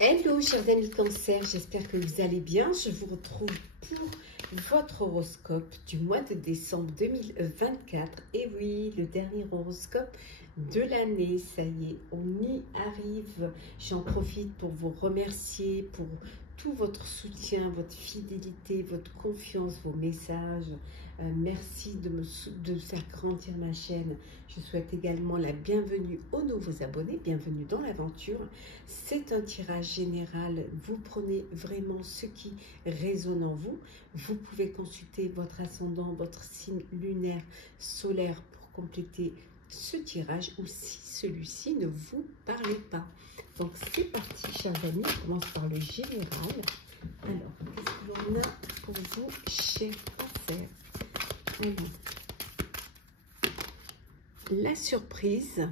Hello chers amis Cancer, j'espère que vous allez bien. Je vous retrouve pour votre horoscope du mois de décembre 2024. Et oui, le dernier horoscope de l'année, ça y est, on y arrive. J'en profite pour vous remercier pour tout votre soutien, votre fidélité, votre confiance, vos messages. Merci de faire grandir ma chaîne. Je souhaite également la bienvenue aux nouveaux abonnés. Bienvenue dans l'aventure. C'est un tirage général. Vous prenez vraiment ce qui résonne en vous. Vous pouvez consulter votre ascendant, votre signe lunaire, solaire pour compléter ce tirage ou si celui-ci ne vous parlait pas. Donc c'est parti chers amis, on commence par le général. Alors, qu'est-ce que l'on a pour vous, chers Cancer? Alors, la surprise,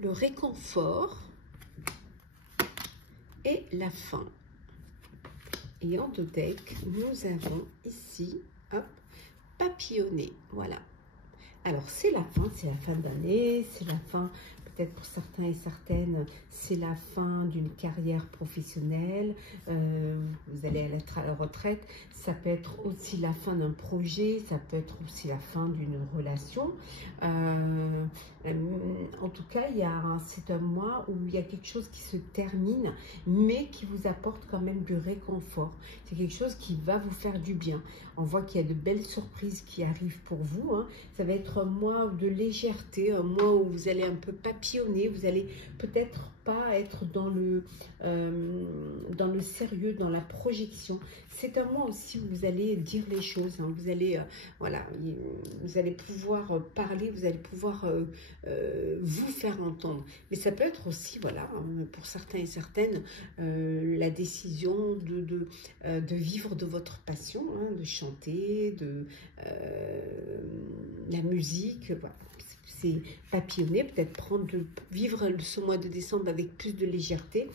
le réconfort et la fin. Et en deux decks, nous avons ici, hop, papillonné, voilà. Alors, c'est la fin d'année, c'est la fin, peut-être pour certains et certaines, c'est la fin d'une carrière professionnelle, vous allez être à la retraite, ça peut être aussi la fin d'un projet, ça peut être aussi la fin d'une relation. En tout cas, c'est un mois où il y a quelque chose qui se termine, mais qui vous apporte quand même du réconfort. C'est quelque chose qui va vous faire du bien. On voit qu'il y a de belles surprises qui arrivent pour vous, hein. Ça va être un mois de légèreté, un mois où vous allez un peu papillonner, vous allez peut-être pas être dans le sérieux, dans la projection. C'est un mois aussi où vous allez dire les choses, hein. Vous allez, voilà, vous allez pouvoir parler, vous allez pouvoir vous faire entendre. Mais ça peut être aussi, voilà, pour certains et certaines, la décision de vivre de votre passion, hein, de chanter, de la musique, voilà. C'est papillonner, peut-être vivre ce mois de décembre avec plus de légèreté,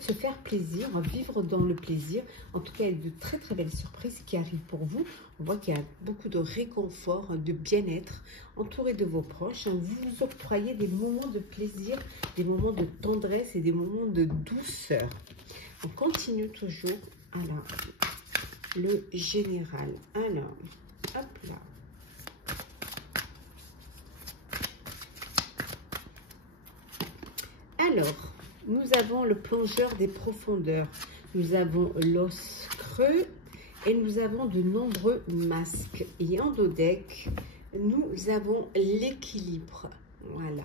se faire plaisir, vivre dans le plaisir. En tout cas, il y a de très très belles surprises qui arrivent pour vous. On voit qu'il y a beaucoup de réconfort, de bien-être, entouré de vos proches. Vous vous octroyez des moments de plaisir, des moments de tendresse et des moments de douceur. On continue toujours. Alors, le général. Alors, hop là. Alors, nous avons le plongeur des profondeurs, nous avons l'os creux et nous avons de nombreux masques. Et en dos deck, nous avons l'équilibre. Voilà.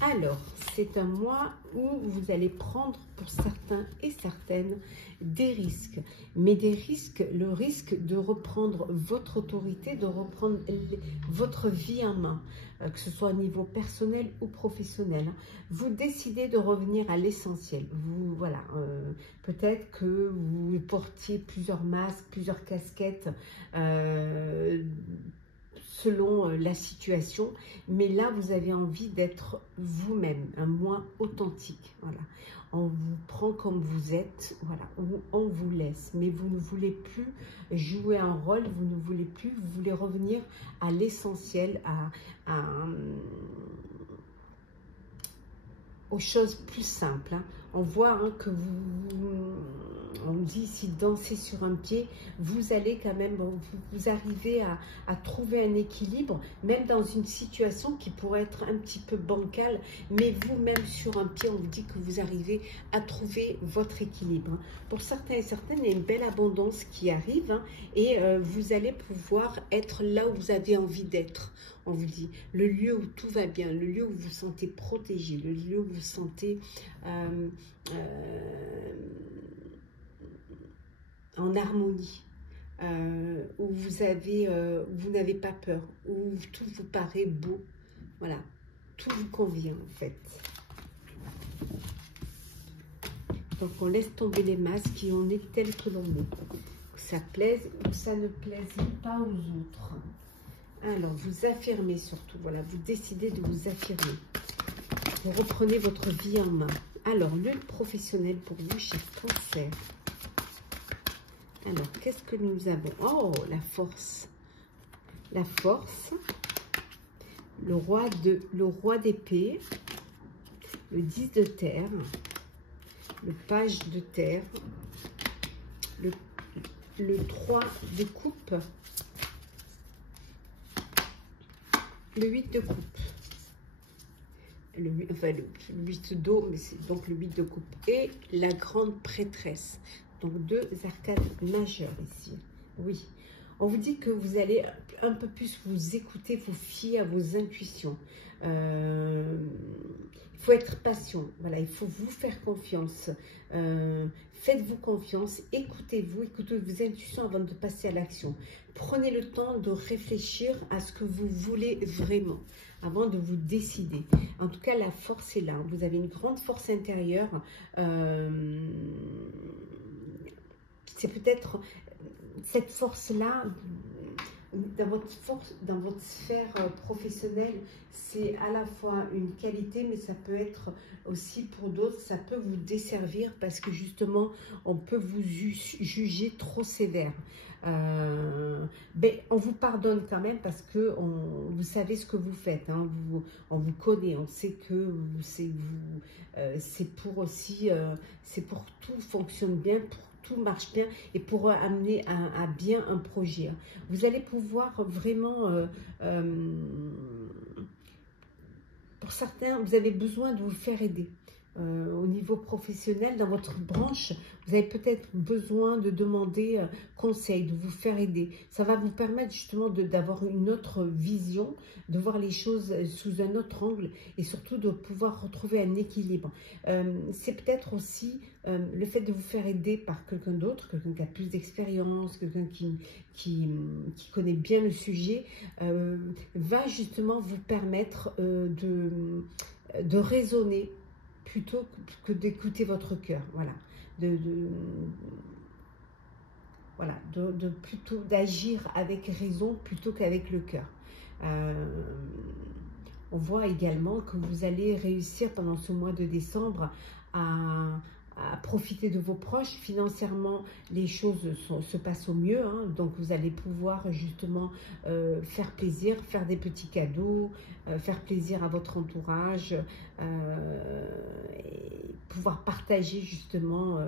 Alors, c'est un mois où vous allez prendre pour certains et certaines des risques. Mais des risques, le risque de reprendre votre autorité, de reprendre votre vie en main, que ce soit au niveau personnel ou professionnel. Vous décidez de revenir à l'essentiel. Vous, voilà, peut-être que vous portiez plusieurs masques, plusieurs casquettes, selon la situation, mais là vous avez envie d'être vous-même, un moi authentique. Voilà, on vous prend comme vous êtes, voilà, on vous laisse, mais vous ne voulez plus jouer un rôle, vous ne voulez plus, vous voulez revenir à l'essentiel, aux choses plus simples, hein. On voit, hein, que on dit ici danser sur un pied, vous allez quand même, vous arrivez à trouver un équilibre, même dans une situation qui pourrait être un petit peu bancale, mais vous-même sur un pied, on vous dit que vous arrivez à trouver votre équilibre, hein. Pour certains et certaines, il y a une belle abondance qui arrive, hein, et vous allez pouvoir être là où vous avez envie d'être. On vous dit, le lieu où tout va bien, le lieu où vous vous sentez protégé, le lieu où vous vous sentez en harmonie, où vous n'avez pas peur, où tout vous paraît beau. Voilà, tout vous convient en fait. Donc on laisse tomber les masques et on est tel que l'on est. Que ça plaise ou que ça ne plaise pas aux autres. Alors, vous affirmez surtout, voilà, vous décidez de vous affirmer. Vous reprenez votre vie en main. Alors, le professionnel pour vous, cher Cancer. Alors, qu'est-ce que nous avons? Oh, la force. La force. Le roi d'épée. le 10 de terre, le page de terre, le 3 de coupe, le 8 de coupe, le 8 d'eau, mais c'est donc le 8 de coupe, et la grande prêtresse. Donc 2 arcades majeures ici. Oui, on vous dit que vous allez un peu plus vous écouter, vous fier à vos intuitions. Il faut être patient, voilà, il faut vous faire confiance. Faites-vous confiance, écoutez-vous, écoutez vos intuitions avant de passer à l'action. Prenez le temps de réfléchir à ce que vous voulez vraiment avant de vous décider. En tout cas, la force est là. Vous avez une grande force intérieure. C'est peut-être cette force-là, dans votre sphère professionnelle, c'est à la fois une qualité, mais ça peut être aussi pour d'autres, ça peut vous desservir parce que justement, on peut vous juger trop sévère. Mais on vous pardonne quand même parce que vous savez ce que vous faites, hein, on vous connaît, on sait que c'est pour aussi, c'est pour tout fonctionne bien, pour tout marche bien et pour amener à bien un projet. Vous allez pouvoir vraiment, pour certains, vous avez besoin de vous faire aider. Au niveau professionnel, dans votre branche, vous avez peut-être besoin de demander conseil, de vous faire aider. Ça va vous permettre justement d'avoir une autre vision, de voir les choses sous un autre angle et surtout de pouvoir retrouver un équilibre. C'est peut-être aussi le fait de vous faire aider par quelqu'un d'autre, quelqu'un qui a plus d'expérience, quelqu'un qui connaît bien le sujet, va justement vous permettre de raisonner plutôt que d'écouter votre cœur, voilà, plutôt d'agir avec raison plutôt qu'avec le cœur. On voit également que vous allez réussir pendant ce mois de décembre à profiter de vos proches. Financièrement, les choses se passent au mieux, hein, donc vous allez pouvoir justement faire plaisir, faire des petits cadeaux, faire plaisir à votre entourage, et pouvoir partager justement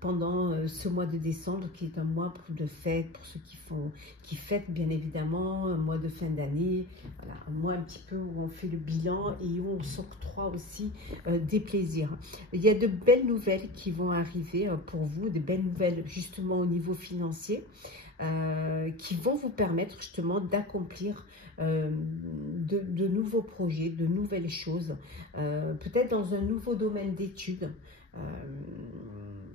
pendant ce mois de décembre qui est un mois de fête pour ceux qui fêtent bien évidemment, un mois de fin d'année, voilà, un mois un petit peu où on fait le bilan et où on s'octroie aussi des plaisirs. Il y a de belles nouvelles qui vont arriver pour vous, de belles nouvelles justement au niveau financier qui vont vous permettre justement d'accomplir de nouveaux projets, de nouvelles choses, peut-être dans un nouveau domaine d'études,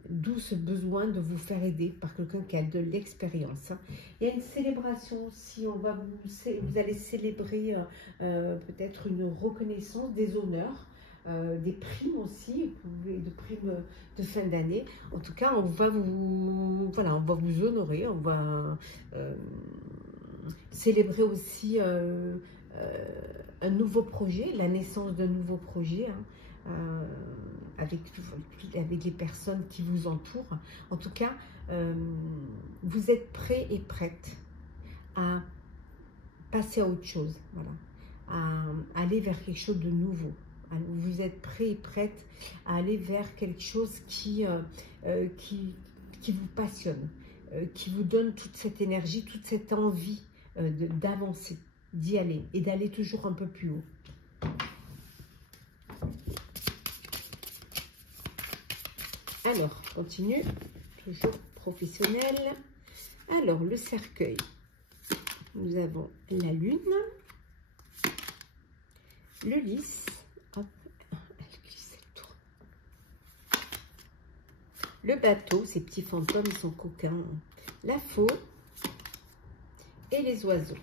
d'où ce besoin de vous faire aider par quelqu'un qui a de l'expérience. Il y a une célébration aussi, vous allez célébrer peut-être une reconnaissance des honneurs, des primes aussi, de primes de fin d'année. En tout cas, on va vous honorer, on va célébrer aussi un nouveau projet, la naissance d'un nouveau projet, hein, avec les personnes qui vous entourent. En tout cas, vous êtes prêts et prêtes à passer à autre chose, voilà, à aller vers quelque chose de nouveau. Vous êtes prêts et prêtes à aller vers quelque chose qui vous passionne, qui vous donne toute cette énergie, toute cette envie d'avancer, d'y aller et d'aller toujours un peu plus haut. Alors, continue, toujours professionnel. Alors, le cercueil, nous avons la lune, le lys, hop, elle glisse, elle tourne. Le bateau, ces petits fantômes, ils sont coquins. La faux et les oiseaux.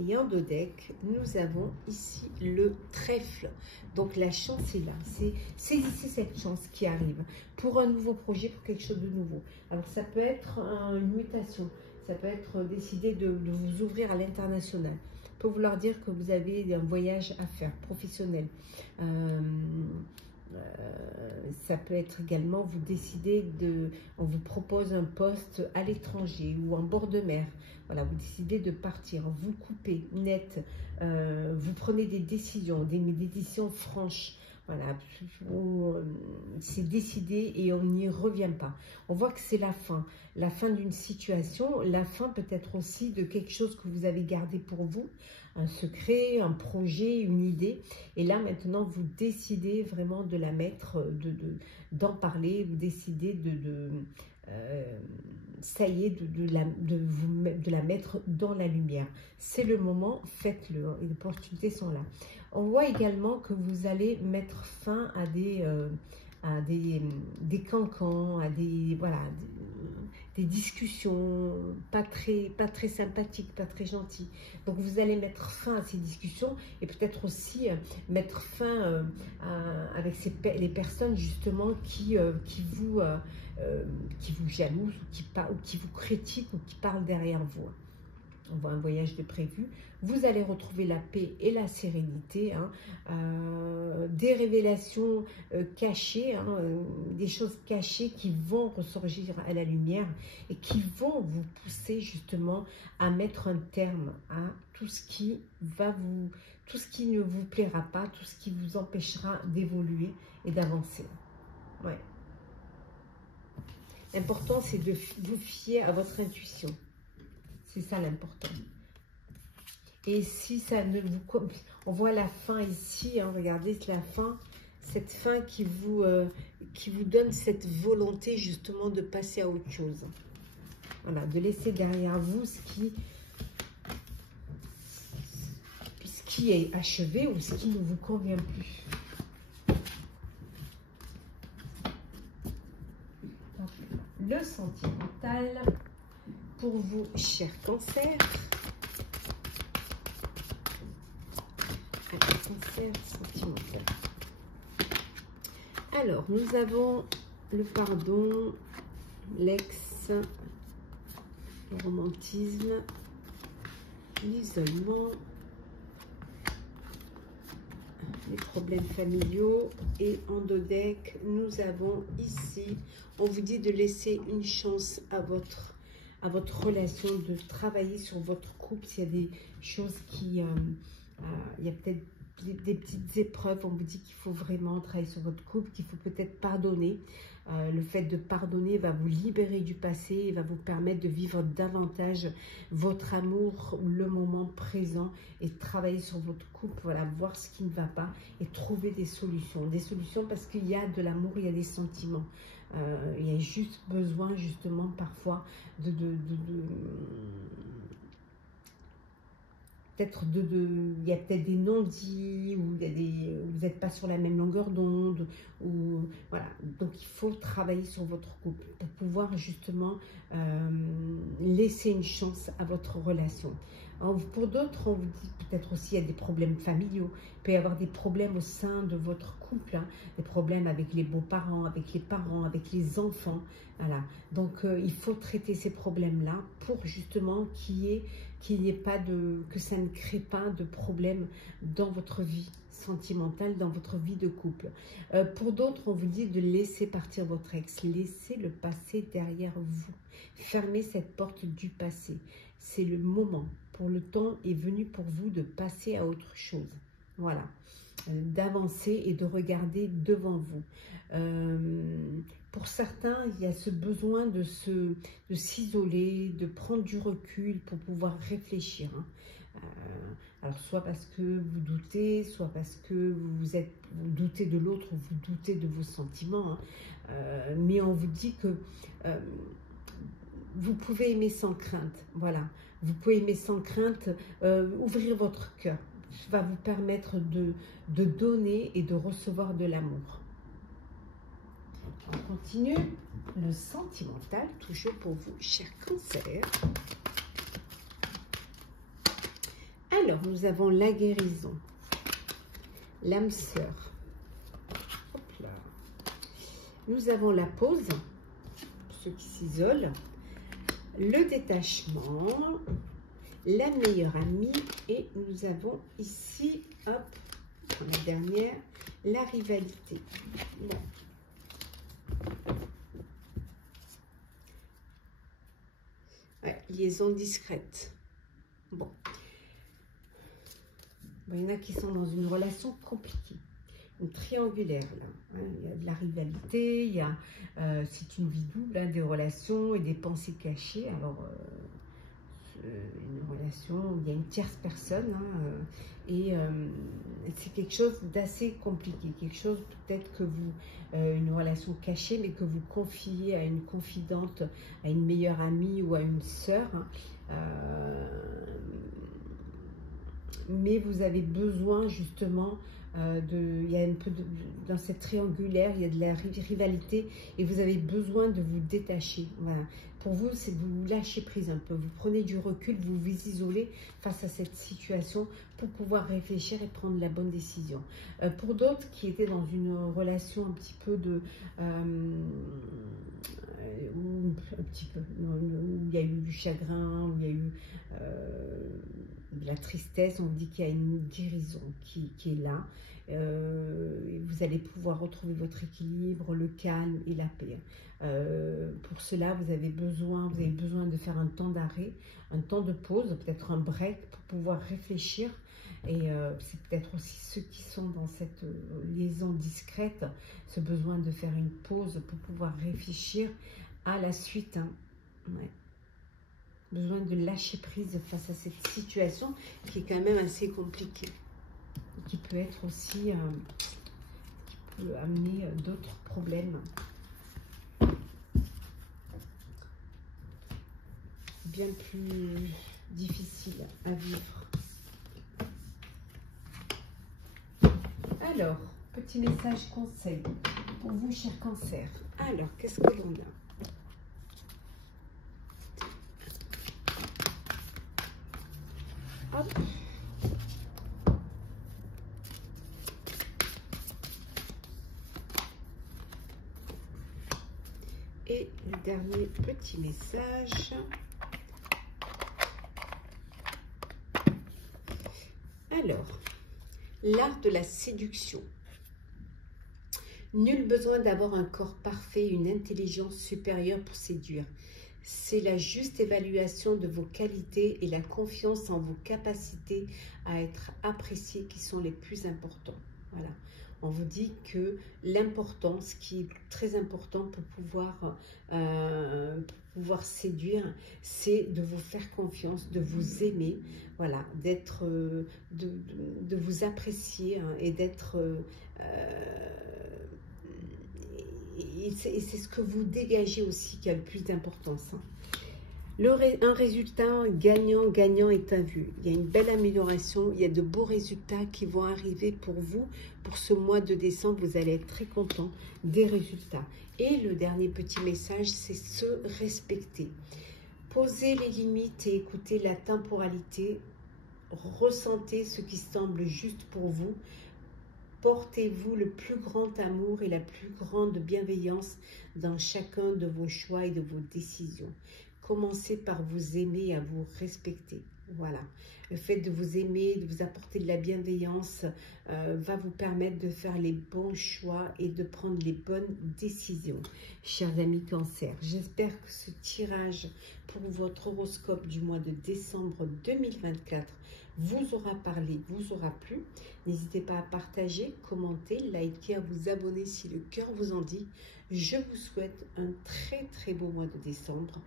Et en dos deck, nous avons ici le trèfle. Donc la chance est là. Saisissez cette chance qui arrive pour un nouveau projet, pour quelque chose de nouveau. Alors ça peut être une mutation, ça peut être décider de vous ouvrir à l'international. Ça peut vouloir dire que vous avez un voyage à faire, professionnel. Ça peut être également, vous décidez on vous propose un poste à l'étranger ou en bord de mer. Voilà, vous décidez de partir, vous coupez net, vous prenez des décisions franches. Voilà, c'est décidé et on n'y revient pas. On voit que c'est la fin d'une situation, la fin peut-être aussi de quelque chose que vous avez gardé pour vous, un secret, un projet, une idée. Et là maintenant, vous décidez vraiment de la mettre, d'en parler, vous décidez ça y est, de la mettre dans la lumière. C'est le moment, faites-le, hein, les opportunités sont là. On voit également que vous allez mettre fin à des cancans, à voilà, des discussions pas très sympathiques, pas très gentilles. Donc vous allez mettre fin à ces discussions et peut-être aussi mettre fin avec les personnes justement qui vous jalousent ou qui vous critiquent ou qui parlent derrière vous. On voit un voyage de prévu. Vous allez retrouver la paix et la sérénité, hein, des révélations cachées, hein, des choses cachées qui vont ressurgir à la lumière et qui vont vous pousser justement à mettre un terme à tout ce qui ne vous plaira pas, tout ce qui vous empêchera d'évoluer et d'avancer. Ouais. L'important, c'est de vous fier à votre intuition. C'est ça l'important. Et si ça ne vous... On voit la fin ici, hein, regardez, c'est la fin. Cette fin qui vous donne cette volonté justement de passer à autre chose. Voilà, de laisser derrière vous ce qui est achevé ou ce qui ne vous convient plus. Le sentimental pour vous, chers cancers. Cancer sentimental. Alors, nous avons le pardon, l'ex, le romantisme, l'isolement, les problèmes familiaux. Et en dos deck, nous avons ici, on vous dit de laisser une chance à votre relation, de travailler sur votre couple. S'il y a des choses qui... il y a peut-être des petites épreuves, on vous dit qu'il faut vraiment travailler sur votre couple, qu'il faut peut-être pardonner. Le fait de pardonner va vous libérer du passé et va vous permettre de vivre davantage votre amour, le moment présent, et travailler sur votre couple, voilà, voir ce qui ne va pas et trouver des solutions. Des solutions parce qu'il y a de l'amour, il y a des sentiments. Il y a juste besoin justement parfois il y a peut-être des non-dits, ou vous n'êtes pas sur la même longueur d'onde, ou voilà. Donc il faut travailler sur votre couple pour pouvoir justement laisser une chance à votre relation. Alors, pour d'autres, on vous dit peut-être aussi il y a des problèmes familiaux, il peut y avoir des problèmes au sein de votre couple, hein, des problèmes avec les beaux-parents, avec les parents, avec les enfants, voilà. Donc il faut traiter ces problèmes-là pour justement que ça ne crée pas de problème dans votre vie sentimentale, dans votre vie de couple. Pour d'autres, on vous dit de laisser partir votre ex, laissez le passé derrière vous, fermez cette porte du passé. C'est le moment, le temps est venu pour vous de passer à autre chose. Voilà, d'avancer et de regarder devant vous. Pour certains, il y a ce besoin de s'isoler, de prendre du recul pour pouvoir réfléchir. Hein. Alors, soit parce que vous doutez, soit parce que vous doutez de l'autre, ou vous doutez de vos sentiments. Hein. Mais on vous dit que vous pouvez aimer sans crainte. Voilà, vous pouvez aimer sans crainte, ouvrir votre cœur. Ça va vous permettre de donner et de recevoir de l'amour. On continue. Le sentimental, toujours pour vous, chers cancers. Alors, nous avons la guérison, l'âme sœur. Hop là. Nous avons la pause, pour ceux qui s'isolent, le détachement, la meilleure amie, et nous avons ici, hop, la dernière, la rivalité. Bon. Ouais, liaison discrète. Bon. Il y en a qui sont dans une relation compliquée. une triangulaire là. Hein. Il y a de la rivalité, il y a, c'est une vie double, hein, des relations et des pensées cachées. Alors, une relation où il y a une tierce personne, hein, et c'est quelque chose d'assez compliqué, quelque chose peut-être que vous, une relation cachée, mais que vous confiez à une confidente, à une meilleure amie ou à une sœur, hein, mais vous avez besoin justement il y a un peu dans cette triangulaire, il y a de la rivalité et vous avez besoin de vous détacher. Voilà. Pour vous, c'est vous lâchez prise un peu, vous prenez du recul, vous vous isolez face à cette situation pour pouvoir réfléchir et prendre la bonne décision. Pour d'autres qui étaient dans une relation un petit peu de... où il y a eu du chagrin, où il y a eu de la tristesse, on dit qu'il y a une guérison qui est là. Vous allez pouvoir retrouver votre équilibre, le calme et la paix. Pour cela, vous avez besoin de faire un temps d'arrêt, un temps de pause, peut-être un break pour pouvoir réfléchir. Et c'est peut-être aussi ceux qui sont dans cette liaison discrète, ce besoin de faire une pause pour pouvoir réfléchir à la suite. Hein. Ouais. Besoin de lâcher prise face à cette situation qui est quand même assez compliquée, qui peut être aussi, qui peut amener d'autres problèmes. Bien plus difficiles à vivre. Alors, petit message conseil pour vous, chers cancers. Alors, qu'est-ce que l'on a ? Hop. Et le dernier petit message. Alors, l'art de la séduction. Nul besoin d'avoir un corps parfait, une intelligence supérieure pour séduire. C'est la juste évaluation de vos qualités et la confiance en vos capacités à être appréciées qui sont les plus importants. Voilà. On vous dit que l'important, ce qui est très important pour pouvoir séduire, c'est de vous faire confiance, de vous aimer, voilà, d'être, de vous apprécier, hein, et d'être... et c'est ce que vous dégagez aussi qui a le plus d'importance. Hein. Un résultat gagnant est à vue. Il y a une belle amélioration, il y a de beaux résultats qui vont arriver pour vous. Pour ce mois de décembre, vous allez être très content des résultats. Et le dernier petit message, c'est se respecter. Posez les limites et écoutez la temporalité. Ressentez ce qui semble juste pour vous. Portez-vous le plus grand amour et la plus grande bienveillance dans chacun de vos choix et de vos décisions. Commencez par vous aimer et à vous respecter. Voilà. Le fait de vous aimer, de vous apporter de la bienveillance va vous permettre de faire les bons choix et de prendre les bonnes décisions. Chers amis Cancer, j'espère que ce tirage pour votre horoscope du mois de décembre 2024 vous aura parlé, vous aura plu. N'hésitez pas à partager, commenter, liker, à vous abonner si le cœur vous en dit. Je vous souhaite un très beau mois de décembre.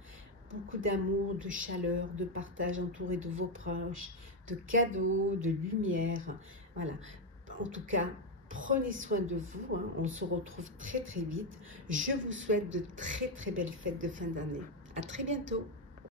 Beaucoup d'amour, de chaleur, de partage entouré de vos proches, de cadeaux, de lumière. Voilà. En tout cas, prenez soin de vous. Hein. On se retrouve très vite. Je vous souhaite de très belles fêtes de fin d'année. À très bientôt.